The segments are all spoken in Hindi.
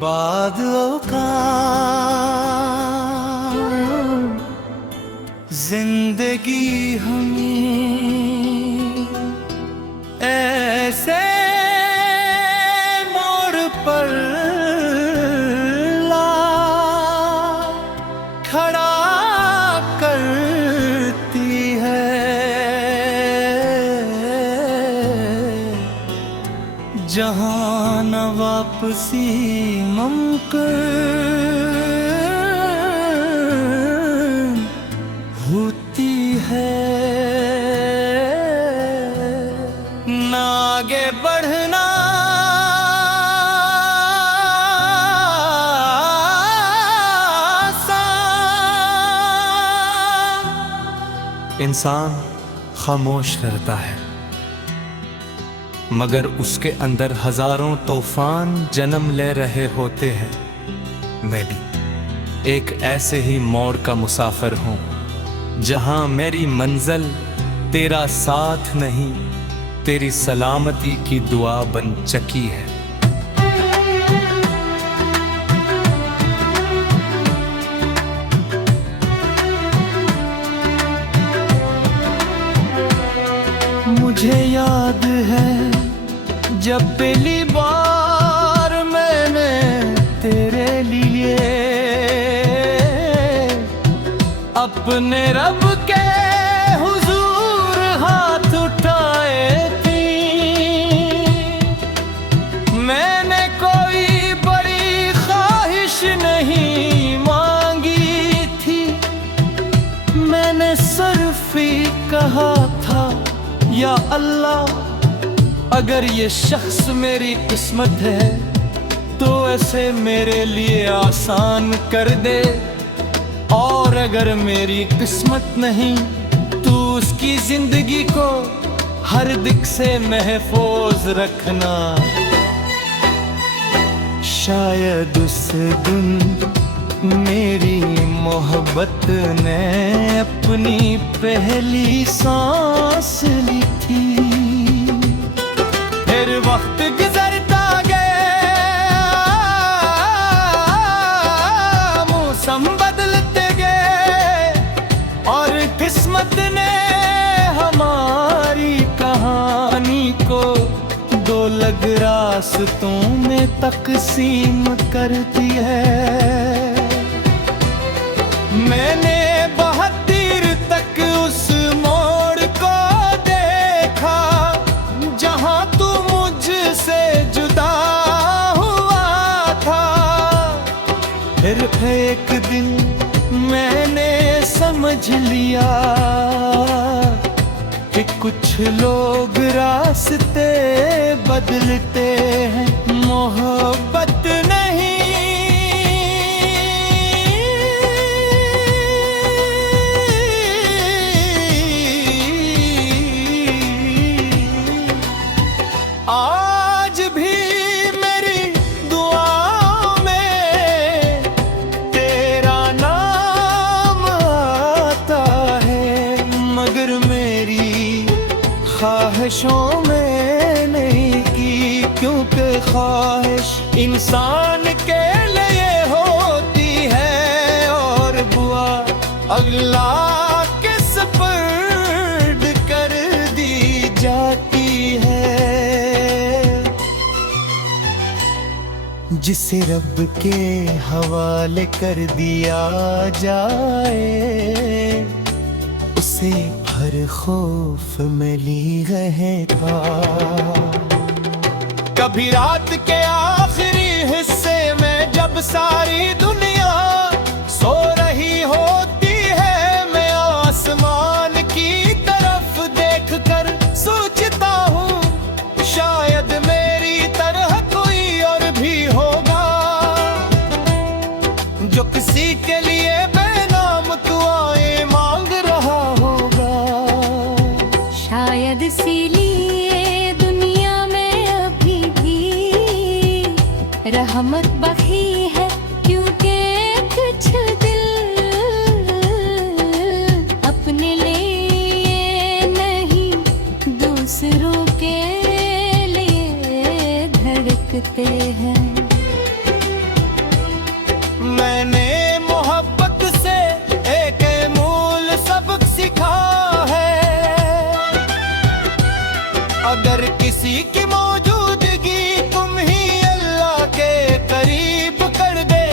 बादलों का जिंदगी हमें ऐसे मोड़ पर ला खड़ा करती है, जहां न वापसी मुमकिन होती है। न आगे बढ़ना इंसान खामोश रहता है, मगर उसके अंदर हजारों तूफान जन्म ले रहे होते हैं। मैं भी एक ऐसे ही मोड़ का मुसाफिर हूँ, जहाँ मेरी मंजिल तेरा साथ नहीं, तेरी सलामती की दुआ बन चकी है। मुझे याद है जब पहली बार मैंने तेरे लिए अपने रब के हुजूर हाथ उठाए थी। मैंने कोई बड़ी ख्वाहिश नहीं मांगी थी, मैंने सिर्फ ही कहा था, या अल्लाह, अगर ये शख्स मेरी किस्मत है तो ऐसे मेरे लिए आसान कर दे, और अगर मेरी किस्मत नहीं तो उसकी जिंदगी को हर दिक से महफूज रखना। शायद उस दिन मेरी मोहब्बत ने अपनी पहली सांस ली थी। फिर वक्त गुजरता गया, मौसम बदलते गए, और किस्मत ने हमारी कहानी को दो अलग रास्तों में तकसीम कर दी है। मैंने 72 तक उस मोड़ को देखा, जहां तू मुझसे जुदा हुआ था। फिर एक दिन मैंने समझ लिया कि कुछ लोग रास्ते बदलते हैं, मोहब्बत नहीं। आज भी मेरी दुआओं में तेरा नाम आता है, मगर मेरी ख्वाहिशों में नहीं की, क्योंकि ख्वाहिश इंसान के लिए होती है और बुआ अल्लाह के सुपुर्द कर दी जाती है। जिसे रब के हवाले कर दिया जाए, उसे हर खौफ में ली रहता। कभी रात के आखिरी हिस्से में जब सारी दुनिया सो रही होती है, मैं आसमान की तरफ देखकर सोचता हूँ, शायद मेरी तरह कोई और भी होगा जो किसी के लिए बेनाम दुआएं मांग रहा होगा। शायद इसीलिए दुनिया में अभी भी रहमत बखी है, क्योंकि कुछ दिल अपने लिए नहीं दूसरों के लिए धड़कते हैं। अगर किसी की मौजूदगी तुम ही अल्लाह के करीब कर दे,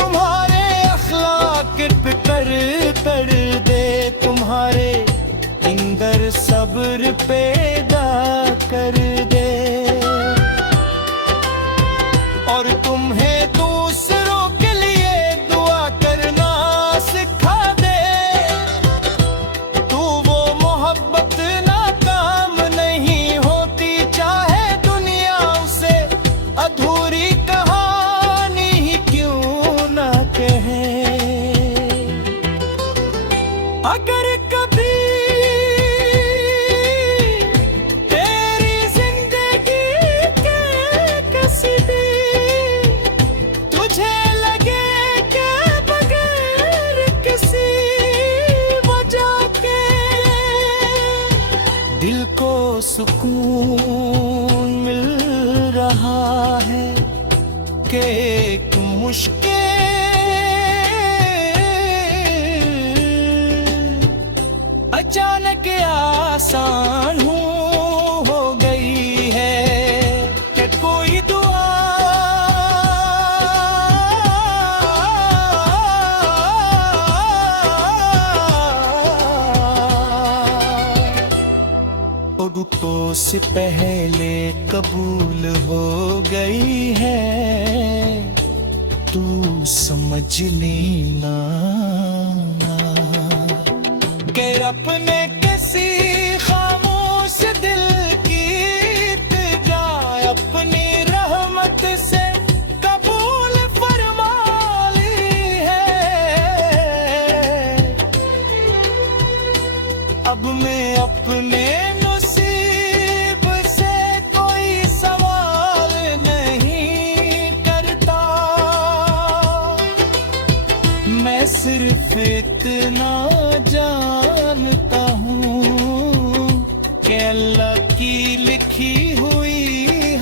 तुम्हारे अखलाक पे कर दे, तुम्हारे अंदर सब्र पैदा कर दे, और तुम्हें दूसरों के लिए दुआ करना सिखा दे। तू वो मोहब्बत नाकाम नहीं होती, चाहे दुनिया उसे अधूरी कहानी ही क्यों ना कहे। अगर कभी तेरी जिंदगी के किसी तुझे लगे के बगैर किसी वजह के दिल को सुकून मिल रहा है कि एक मुश्किल अचानक आसान हो गई है कि कोई दुआ तो से पहले कबूल हो गई है, तू समझ लेना। के अपने किसी खामोश दिल की इल्तिजा अपनी रहमत से कबूल फरमा ली है। अब मैं अपने सिर्फ इतना जानता हूँ कि अल्लाह की लिखी हुई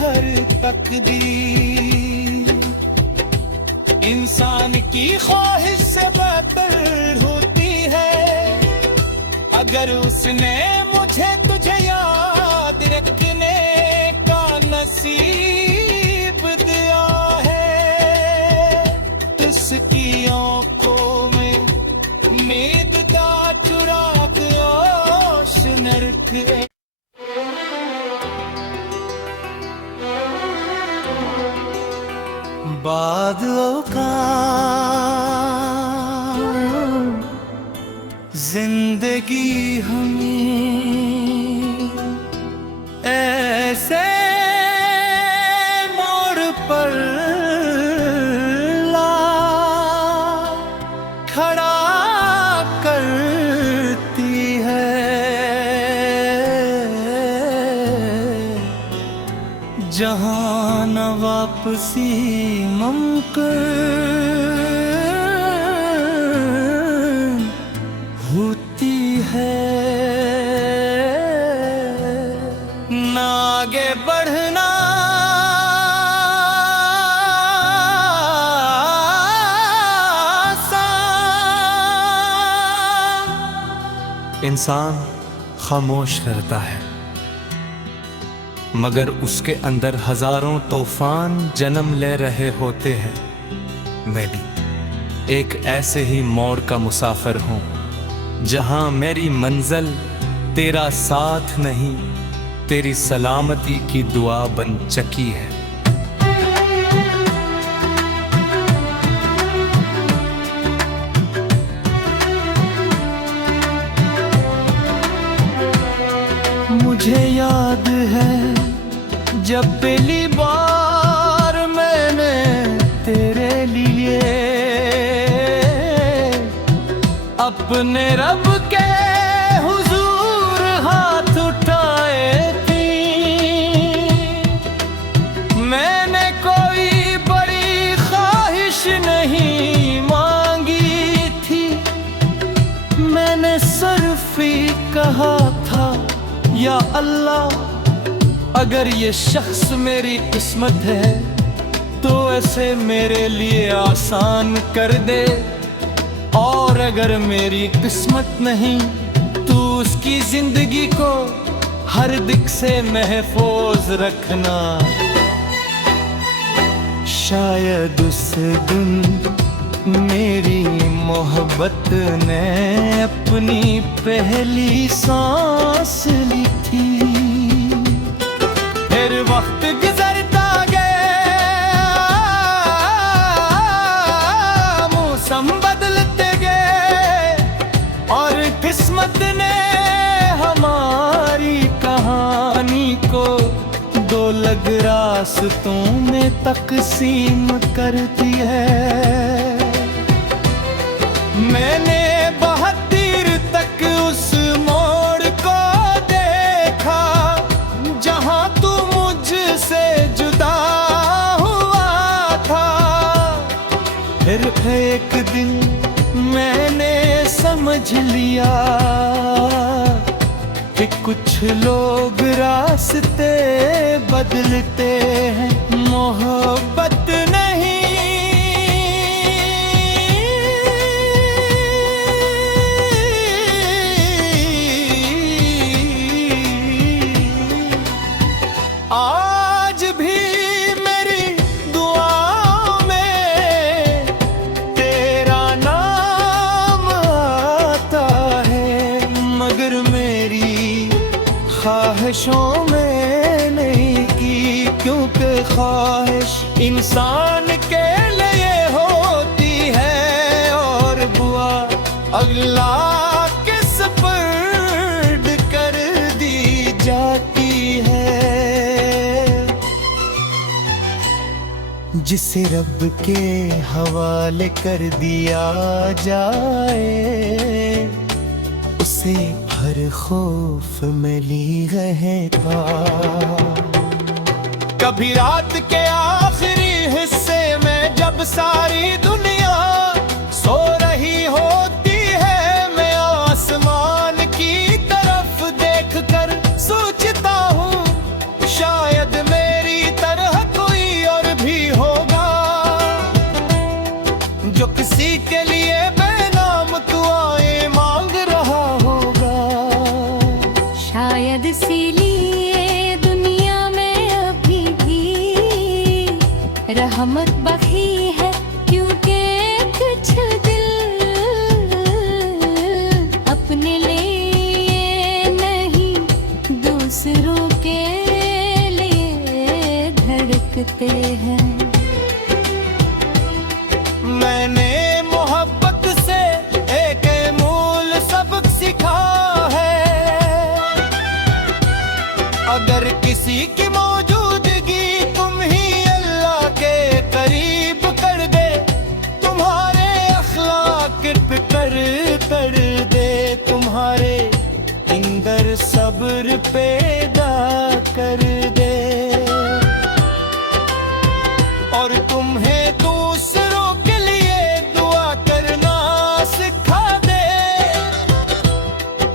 हर तकदीर इंसान की ख्वाहिश से बेहतर होती है। अगर उसने मुझे तुझे याद रखने का नसीब दिया है, उसकी आंखों में उम्मीद दा चुराग आश नरक। बादलों का जिंदगी हमें ऐसे मोड़ पर ला खड़ा करती है, जहाँ न वापसी मुमकिन होती है, न आगे बढ़ना इंसान खामोश रहता है, मगर उसके अंदर हजारों तूफान जन्म ले रहे होते हैं। मैं भी एक ऐसे ही मोड़ का मुसाफिर हूँ, जहाँ मेरी मंजिल तेरा साथ नहीं, तेरी सलामती की दुआ बन चकी है। मुझे याद है जब पहली बार मैंने तेरे लिए अपने रब के हुजूर हाथ उठाए थी। मैंने कोई बड़ी ख्वाहिश नहीं मांगी थी, मैंने सिर्फ कहा था, या अल्लाह अगर ये शख्स मेरी किस्मत है तो ऐसे मेरे लिए आसान कर दे, और अगर मेरी किस्मत नहीं तो उसकी जिंदगी को हर दिक से महफूज रखना। शायद उस दिन मेरी मोहब्बत ने अपनी पहली सांस ली थी। फिर वक्त गुजरता गया, मौसम बदलते गए और किस्मत ने हमारी कहानी को दो अलग रास्तों में तकसीम कर दी है। मैंने 72 तक उस मोड़ को देखा जहां तू मुझसे जुदा हुआ था। फिर एक दिन मैंने समझ लिया कि कुछ लोग रास्ते बदलते हैं, मोहब्बत नहीं। आज भी मेरी दुआओं में तेरा नाम आता है, मगर मेरी ख्वाहिशों में नहीं की, क्योंकि ख्वाहिश इंसान के लिए होती है और बुआ अल्लाह के सुपुर्द कर दी जाती है। जिसे रब के हवाले कर दिया जाए उसे हर खौफ में ली रहता। कभी रात के आखिरी हिस्से में जब सारी दुनिया सो रही होती है, मैं आसमान की तरफ देखकर सोचता हूँ शायद मेरी तरह कोई और भी होगा जो किसी के लिए बेनाम दुआएं मांग रहा होगा। शायद इसीलिए दुनिया में अभी भी रहमत बखी है, क्योंकि कुछ दिल अपने लिए नहीं दूसरों के लिए धड़कते हैं। मैंने मोहब्बत से एक मूल सबक सीखा है, अगर किसी की मौजूदगी तुम ही अल्लाह के करीब कर दे, तुम्हारे अखलाक पे कर दे, तुम्हारे अंदर सब्र पैदा कर दे और तुम्हें दूसरों के लिए दुआ करना सिखा दे,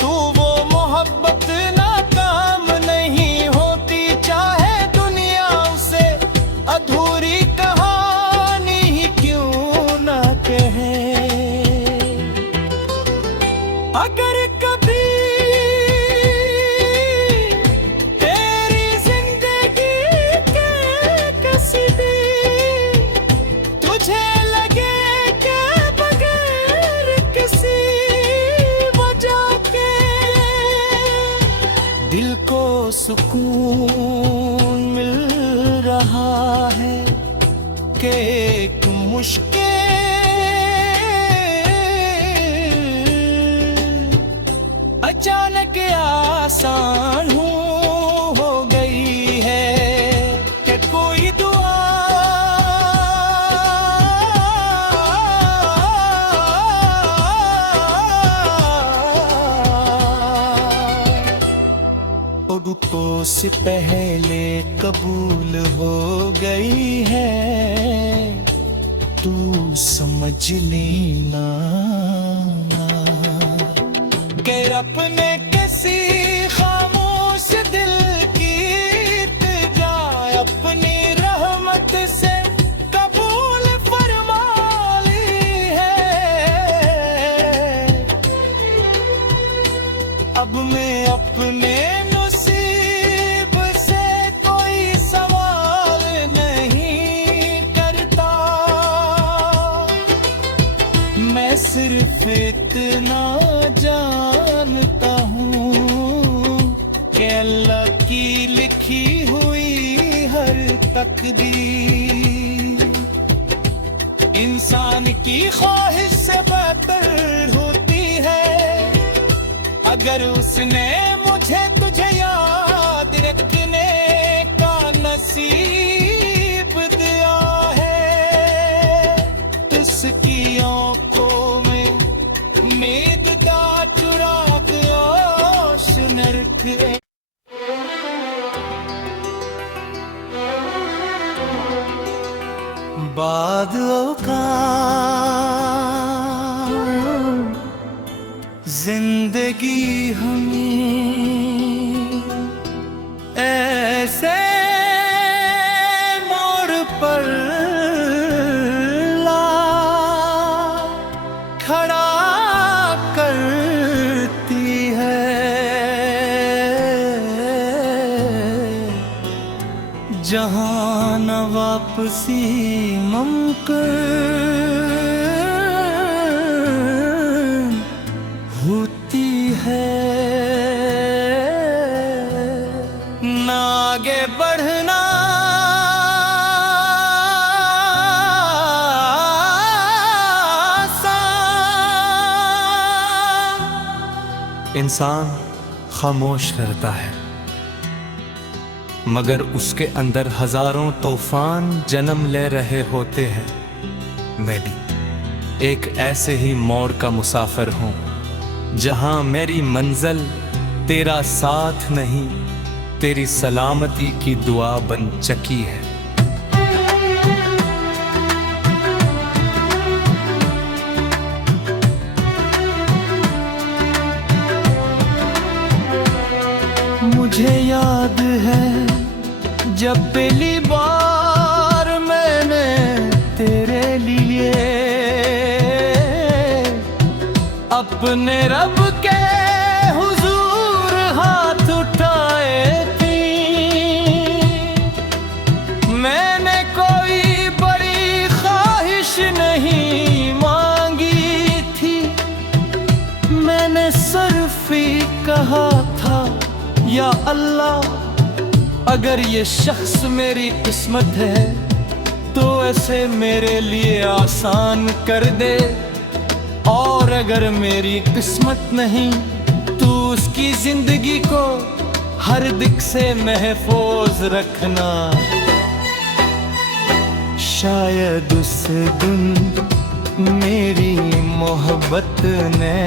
तू वो मोहब्बत नाकाम नहीं होती, चाहे दुनिया उसे अधूरी कहानी ही क्यों ना कहे। अगर कभी तेरी जिंदगी के किसी दिन तुझे लगे कि बगैर किसी वजह के दिल को सुकून मिल रहा है कि एक मुश्किल अचानक आसान हो गई है कि कोई दुआ रुको से पहले कबूल हो गई है, तू समझ लेना। के अपने किसी खामोश दिल की इल्तिजा अपनी रहमत से कबूल फरमा ली है। अब मैं अपने नसीब अल्लाह की लिखी हुई हर तकदीर इंसान की ख्वाहिश से बेहतर होती है। अगर उसने मुझे तुझे याद रखने का नसीब दिया है, उसकी आंखों में उम्मीद दा चुराग आश नरक बादलों का जिंदगी हमें ऐसे मोड़ पर ला खड़ा करती है, जहां न वापसी मुमकिन होती है। न आगे बढ़ना इंसान खामोश रहता है, मगर उसके अंदर हजारों तूफान जन्म ले रहे होते हैं। मैं भी एक ऐसे ही मोड़ का मुसाफिर हूँ, जहाँ मेरी मंजिल तेरा साथ नहीं, तेरी सलामती की दुआ बन चकी है। मुझे याद है जब पहली बार मैंने तेरे लिए अपने रब के हुजूर हाथ उठाए थी। मैंने कोई बड़ी ख्वाहिश नहीं मांगी थी, मैंने सिर्फ ही कहा था, या अल्लाह अगर ये शख्स मेरी किस्मत है तो ऐसे मेरे लिए आसान कर दे, और अगर मेरी किस्मत नहीं तो उसकी जिंदगी को हर दिक से महफूज रखना। शायद उस दिन मेरी मोहब्बत ने